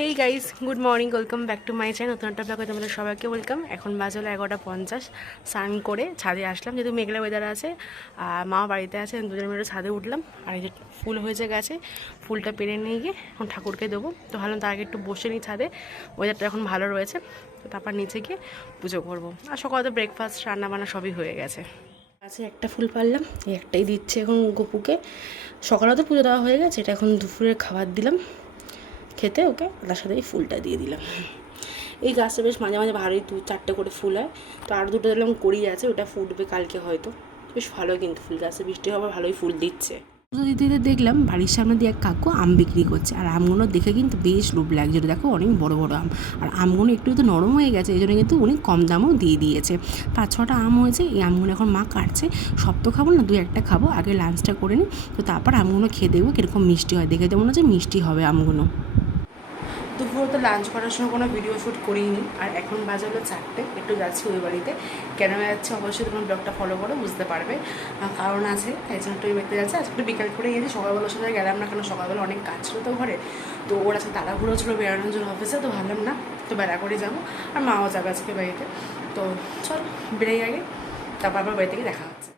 Hey guys, good morning, welcome back to my channel. নতুন একটা ব্লগে তোমাদের সবাইকে ওয়েলকাম। এখন বাজে হলো 11:50। স্নান করে ছাদে আসলাম, যেহেতু মেঘলা ওয়েদার আছে আর মা বাড়িতে আছে। দুজনে মিলে ছাদে উঠলাম। আর এই যে ফুল হয়েছে গাছে, ফুলটা পেরে নিয়ে গিয়ে এখন ঠাকুরকে দেবো। তো ভাবলাম তার আগে একটু বসে নিই ছাদে, ওয়েদারটা এখন ভালো রয়েছে। তো তারপর নিচে গিয়ে পুজো করবো। আর সকালে তো ব্রেকফাস্ট রান্নাবান্না সবই হয়ে গেছে। গাছে একটা ফুল পারলাম, এই একটাই দিচ্ছে এখন গপুকে। সকালে তো পুজো দেওয়া হয়ে গেছে, এটা এখন দুপুরের খাবার দিলাম খেতে ওকে, তার সাথে এই ফুলটা দিয়ে দিলাম। এই গাছটা বেশ মাঝে মাঝে ভালোই 2-4টে করে ফুল হয়। তো আর দুটো দিলাম কড়ি আছে, ওটা ফুটবে কালকে হয়তো। বেশ ভালো, কিন্তু ফুল গাছে বৃষ্টি হবে ভালোই ফুল দিচ্ছে। দিতে দিতে দেখলাম বাড়ির সামনে দিয়ে এক কাকু আম বিক্রি করছে। আর আমগুলো দেখে কিন্তু বেশ লোভ লাগছিল, দেখো অনেক বড় বড় আম। আর আমগুলো একটু তো নরম হয়ে গেছে, এই জন্য কিন্তু উনি কম দামও দিয়ে দিয়েছে। 5-6টা আম হয়েছে। এই আমগুলো এখন মা কাটছে। সব তো খাবো না, 2-1টা খাবো, আগে লাঞ্চটা করে নিই। তো তারপর আমগুলো খেয়ে দেখবো কীরকম মিষ্টি হয়। দেখে তো মনে হচ্ছে মিষ্টি হবে আমগুলো। দুপুরে তো লাঞ্চ করার সময় কোনো ভিডিও শ্যুট করিনি। আর এখন বাজে হলো 4টে, একটু যাচ্ছি ওই বাড়িতে। কেন যাচ্ছে অবশ্যই তোমার ব্লগটা ফলো করো, বুঝতে পারবে। কারণ আছে, তাই জন্য একটু দেখতে যাচ্ছে। আজকে একটু বিকাল করে গেছি, সকালবেলার সময় গেলাম না, কারণ সকালবেলা অনেক কাজ ছিল তো ঘরে। তো ওর আজকে তাড়াহুড়ো ছিল বেড়ানোর জন্য অফিসে, তো ভাবলাম না তো বেড়া করে যাবো। আর মাও যাবে আজকে বাড়িতে। তো চল বেড়েই আগে, তারপর আবার বাড়ি থেকে দেখা হচ্ছে।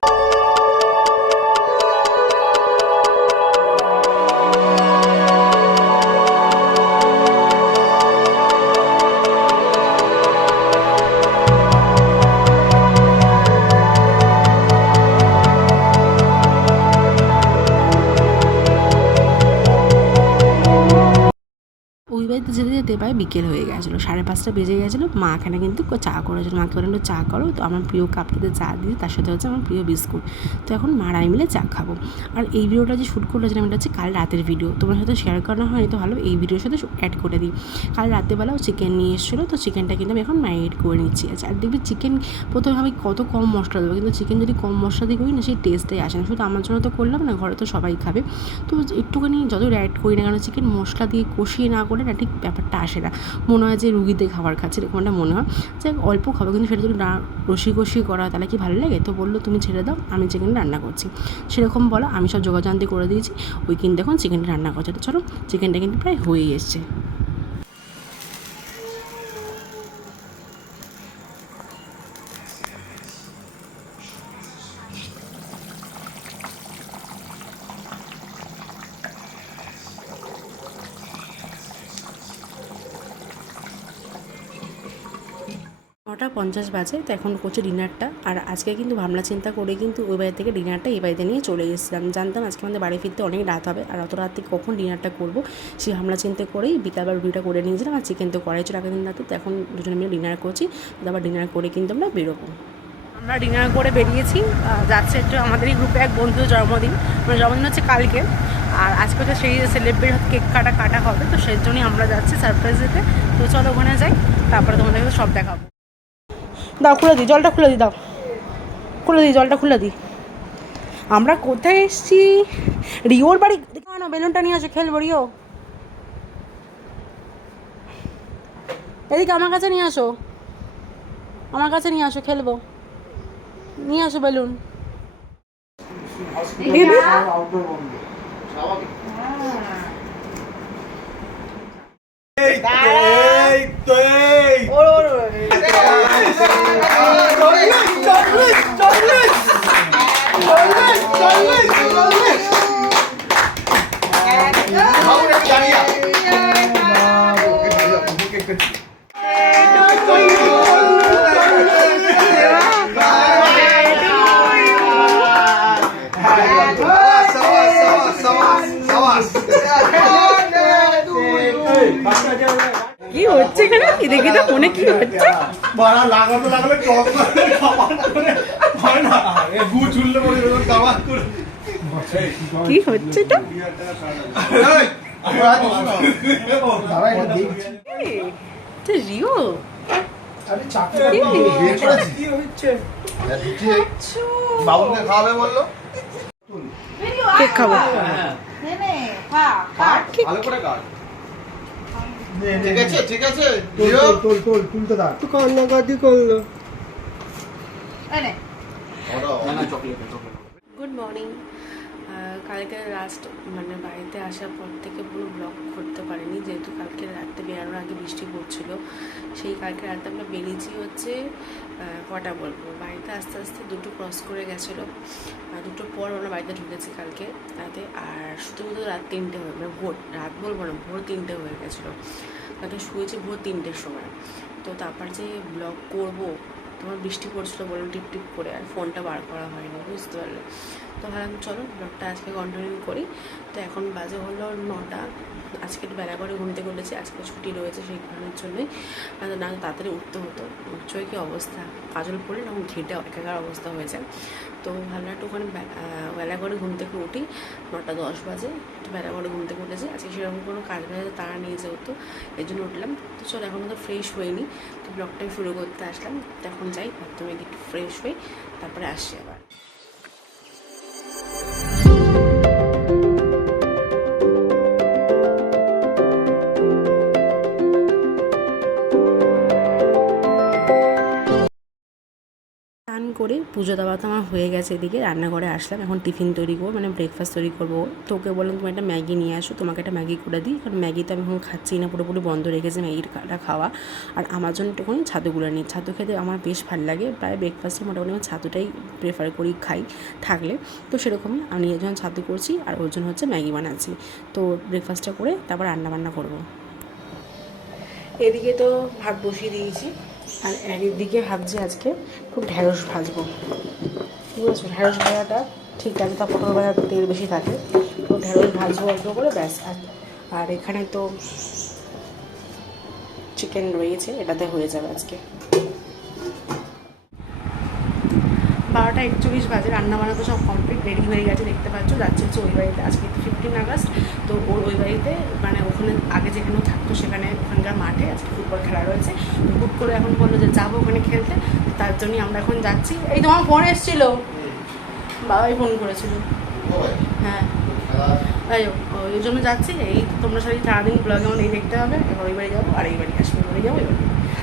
ওই বাড়িতে যেতে যেতে প্রায় বিকেল হয়ে গেছিলো, 5:30টা বেজে গেছিলো। মা এখানে কিন্তু চা করেছিল। মাকে বললাম চা করো, তো আমার প্রিয় কাপটাতে চা দিই, তার সাথে হচ্ছে আমার প্রিয় বিস্কুট। তো এখন মা আর আমি মিলে চা খাবো। আর এই ভিডিওটা যে শ্যুট করলো, এটা হচ্ছে কাল রাতের ভিডিও, তোমার সাথে শেয়ার করা হয়নি, তো ভালো এই ভিডিওর সাথে অ্যাড করে দিই। কাল রাতেবেলাও চিকেন নিয়ে এসেছিলো, তো চিকেনটা কিন্তু আমি এখন ম্যারিনেট করে নিচ্ছি। আচ্ছা, আর দেখবি চিকেন প্রথমে আমি কত কম মশলা দেবো, কিন্তু চিকেন যদি কম মশলা দিয়ে করি না, সেই টেস্টটাই আসে না। শুধু আমার জন্য তো করলাম না, ঘরে তো সবাই খাবে। তো একটুখানি যত অ্যাড করি না কেন, চিকেন মশলা দিয়ে কষিয়ে না করে না ঠিক ব্যাপারটা আসে না। মনে হয় যে রুগীতে খাবার খাচ্ছে, এরকমটা মনে হয় যে অল্প খাবো, কিন্তু সেটা যদি রসি করা হয় তাহলে কি ভালো লাগে। তো বললো তুমি ছেড়ে দাও, আমি চিকেন রান্না করছি। সেরকম বলা, আমি সব যোগাযান্তি করে দিয়েছি। ওই কিন্তু এখন চিকেনটা রান্না করছে। চলো, চিকেনটা কিন্তু প্রায় হয়েই এসছে। 9:50 বাজে। তো এখন করছে ডিনারটা। আর আজকে কিন্তু ভাবনা চিন্তা করে কিন্তু ওই বাড়ি থেকে ডিনারটা এই বাড়িতে নিয়ে চলে এসেছিলাম। জানতাম আজকে আমাদের বাড়ি ফিরতে অনেক রাত হবে, আর অত রাত থেকে কখন ডিনারটা করবো, সেই ভাবনা চিন্তা করেই বিকালবার রুটিটা করে নিয়েছিলাম। আর চিকেন তো করাই ছিল আগের দিন রাতে। তো এখন দুজনে মিলে ডিনার করছি। তারপর ডিনার করে কিন্তু আমরা বেরোবো। আমরা ডিনার করে বেরিয়েছি, যাচ্ছে একটু আমাদেরই গ্রুপে এক বন্ধুর জন্মদিন। মানে জন্মদিন হচ্ছে কালকে, আর আজকে হচ্ছে সেই সেলিব্রেট কেক কাটা হবে। তো সেই জন্যই আমরা যাচ্ছি সারপ্রাইজ দিতে। তো চলো ওখানে যাই, তারপরে তোমাদের সব দেখাবো। দাও, খুলে দিই জলটা, খুলে দিই, দাও খুলে দিই জলটা, খুলে দিই। আমরা কোথায় এসছি? রিওর বাড়ি। দেখো না, বেলুনটা নিয়ে আসো, খেলবো রিও। এদিকে আমার কাছে নিয়ে আসো, আমার কাছে নিয়ে আসো, খেলবো। নিয়ে আসো বেলুন। কি হচ্ছে এখানে? কি দেখি তো মনে কি হচ্ছে? বাড়া লাগাতে লাগলে টক করে খাবার করে হয় না, এ গু চুললে পড়ে যখন খাবার করে কি হচ্ছে এটা? এই আমরা দাঁড়া এটা দেখছি। এটা রিও? আরে চাকরি বের করেছি। কি হচ্ছে? দিচ্ছি, বাবুকে খাওয়াবে বললো। কেক খাবো। নে নে খা কাট ভালো করে কাট। ঠিক আছে ঠিক আছে, তোল তুলতে দাও। তুই কান্নাকাটি করলো। এই নে না না চকলেট। Good good morning. কালকে লাস্ট মানে বাড়িতে আসার পর থেকে পুরো ব্লগ করতে পারিনি, যেহেতু কালকে রাতে বেরোনোর আগে বৃষ্টি পড়ছিল। সেই কালকে রাতে আমরা বেরিয়েছি হচ্ছে কটা বলবো, বাড়িতে আস্তে আস্তে 2টো ক্রস করে গেছিলো। 2টোর পর আমরা বাড়িতে ঢুকেছি কালকে রাতে। আর শুধু রাত 3টে হয়ে মানে রাত বলবো না, ভোর 3টে হয়ে গেছিলো। কালকে শুয়েছি ভোর 3টের সময়। তো তারপর যে ব্লগ করবো, তোমার বৃষ্টি পড়ছিলো বলে টিপ টিপ করে আর ফোনটা বার করা হয়নি, বুঝতে পারলে। তো ভাবলাম চলো ব্লগটা আজকে কন্টিনিউ করি। তো এখন বাজে হলো 9টা। আজকে একটু বেলা করে ঘুম থেকে উঠেছি, আজকে ছুটি রয়েছে সেই কারণের জন্যই। না তাড়াতাড়ি উঠতে হতো, চোখে কী অবস্থা, কাজল পড়লে তখন ঘেটে একাকার অবস্থা হয়ে যায়। তো ভাবলাম একটুখানি বেলা করে ঘুম থেকে উঠি, 9টা 10 বাজে, একটু বেলা করে ঘুম থেকে উঠেছি। আজকে সেরকম কোনো কাজ বাজে তারা নিয়ে যেহেতু, এই জন্য উঠলাম। তো চলো এখন তো ফ্রেশ হয়নি, তো ব্লগটাই শুরু করতে আসলাম। তো এখন যাই বাথরুমে একটু ফ্রেশ হই, তারপরে আসছি আবার। স্নান করে পুজো দেওয়া তো আমার হয়ে গেছে, এদিকে রান্নাঘরে আসলাম। এখন টিফিন তৈরি করবো, মানে ব্রেকফাস্ট তৈরি করবো। তো ওকে বললাম তুমি একটা ম্যাগি নিয়ে আসো, তোমাকে একটা ম্যাগি করে দিই, কারণ ম্যাগি তো আমি এখন খাচ্ছি না, পুরোপুরি বন্ধ রেখেছি ম্যাগিটা খাওয়া। আর আমার জন্য একটুখানি ছাতুগুলো নিই, ছাতু খেতে আমার বেশ ভালো লাগে। প্রায় ব্রেকফাস্টে মোটামুটি আমি ছাতুটাই প্রেফার করি খাই থাকলে। তো সেরকমই আমি যখন ছাতু করছি আর ওর জন্য হচ্ছে ম্যাগি বানাচ্ছি। তো ব্রেকফাস্টটা করে তারপর রান্নাবান্না করবো। এদিকে তো ভাত বসিয়ে দিয়েছি, আর এদিকে ভাবছি আজকে খুব ঢ্যাঁড়স ভাজবো। বুঝেছো, ঢ্যাঁড়স ভাজাটা ঠিক আছে, তা পটল ভাজার তেল বেশি থাকে। তো ঢ্যাঁড়স ভাজবো অল্প করে, ব্যাস। আর এখানে তো চিকেন রয়েছে, এটাতে হয়ে যাবে আজকে। 12টা 41 বাজে, রান্নাবান্না তো সব কমপ্লিট, রেডি হয়ে গেছে, দেখতে পাচ্ছ। যাচ্ছে হচ্ছে ওই বাড়িতে, আজকে 15 আগস্ট। তো ওর ওই বাড়িতে মানে ওখানে আগে যেখানেও থাকতো সেখানে ওখানকার মাঠে আজকে ফুটবল খেলা রয়েছে। তো হুট করে এখন বললো যে যাবো ওখানে খেলতে, তার জন্যই আমরা এখন যাচ্ছি। এই তোমার ফোন এসেছিলো, বাবাই ফোন করেছিল। হ্যাঁ, তাই ওই জন্য যাচ্ছি। এই তোমরা সারাদিন ব্লগে আমার এই দেখতে হবে। এবার ওই বাড়ি যাবো আর এই বাড়ি আসবো, বাড়ি যাবো এবার।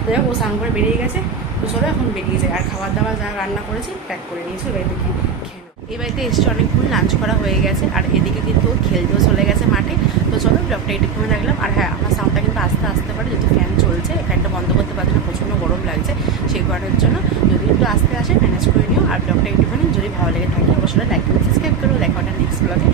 যাই হোক, ও স্নান করে বেরিয়ে গেছে, তো চলো এখন বেরিয়ে যায়। আর খাবার দাবার যা রান্না করেছি প্যাক করে নিয়েছি, ওই বাড়ি থেকে খেয়ে নেবো। এই বাড়িতে এসছে অনেকক্ষণ, লাঞ্চ করা হয়ে গেছে। আর এদিকে কিন্তু খেলতেও চলে গেছে মাঠে। তো চলো ব্লগটা একটুখানি রাখলাম। আর হ্যাঁ, আমার সাউন্ডটা কিন্তু আস্তে আসতে পারে, যেহেতু ফ্যান চলছে। ফ্যানটা বন্ধ করতে পারছে না, প্রচণ্ড গরম লাগছে। সেই কারণের জন্য যদি একটু আস্তে আসে ম্যানেজ করে নিও। আর ব্লগটা একটুখানি যদি ভালো লেগে থাকে অবশ্যই লাইক করে সাবস্ক্রাইব করো। দেখা নেক্সট ব্লগে।